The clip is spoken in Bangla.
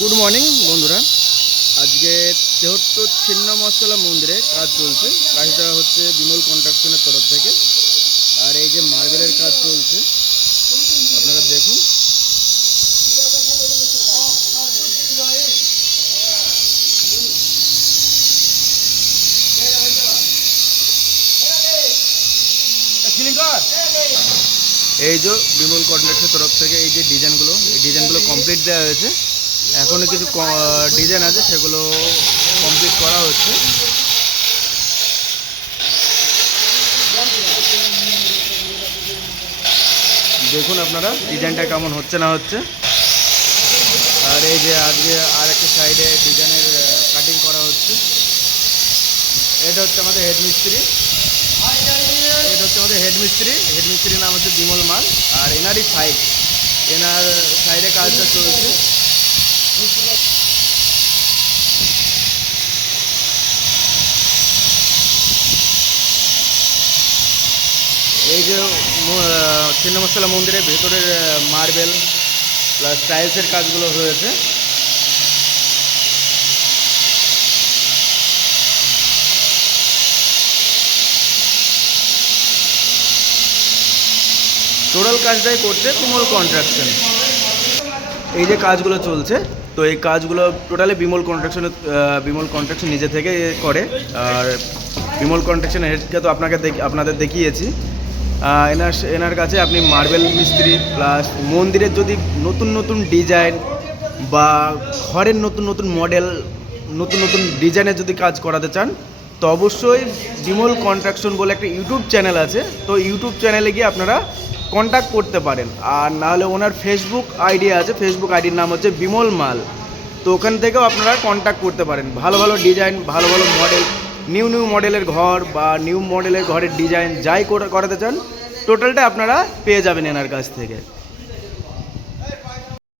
গুড মর্নিং বন্ধুরা। আজকে ৭৩ ছিন্নমস্তলা মন্দিরে কাজ চলছে। কাজটা হচ্ছে বিমল কনস্ট্রাকশনের তরফ থেকে। আর এই যে মার্বেলের কাজ চলছে, আপনারা দেখুন। এই যে বিমল কনস্ট্রাকশনের তরফ থেকে এই যে ডিজাইনগুলো কমপ্লিট দেওয়া হয়েছে। এখনো কিছু ডিজাইন আছে, সেগুলো কমপ্লিট করা হচ্ছে। দেখুন আপনারা ডিজাইনটা কেমন হচ্ছে না হচ্ছে। আর এই যে আজকে আর একটা সাইডে ডিজাইনের কাটিং করা হচ্ছে। এটা হচ্ছে আমাদের হেডমিস্ত্রির নাম হচ্ছে বিমল মাল। আর এনার সাইডে কাজটা চলছে। এই যে ছিন্নমস্তলা মন্দিরের ভেতরের মার্বেল প্লাস টাইলসের কাজগুলো হয়েছে। টোটাল কাজটাই করছে বিমল কনস্ট্রাকশন। এই যে কাজগুলো চলছে, তো এই কাজগুলো টোটালি বিমল কনস্ট্রাকশন নিজে থেকে করে। আর বিমল কনস্ট্রাকশনের হেডকে তো আপনাদের দেখিয়েছি। এনার কাছে আপনি মার্বেল মিস্ত্রি প্লাস মন্দিরের যদি নতুন নতুন ডিজাইন বা ঘরের নতুন নতুন মডেল, নতুন নতুন ডিজাইনের যদি কাজ করাতে চান, তো অবশ্যই বিমল কনস্ট্রাকশন বলে একটা ইউটিউব চ্যানেল আছে। তো ইউটিউব চ্যানেলে গিয়ে আপনারা কন্ট্যাক্ট করতে পারেন। আর নাহলে ওনার ফেসবুক আইডি আছে, ফেসবুক আইডির নাম হচ্ছে বিমল মাল। তো ওখান থেকেও আপনারা কন্ট্যাক্ট করতে পারেন। ভালো ভালো ডিজাইন, ভালো ভালো মডেল, নিউ মডেলের ঘর বা নিউ মডেলের ঘরের ডিজাইন যাই করাতে চান, টোটালটা আপনারা পেয়ে যাবেন এনার কাছ থেকে।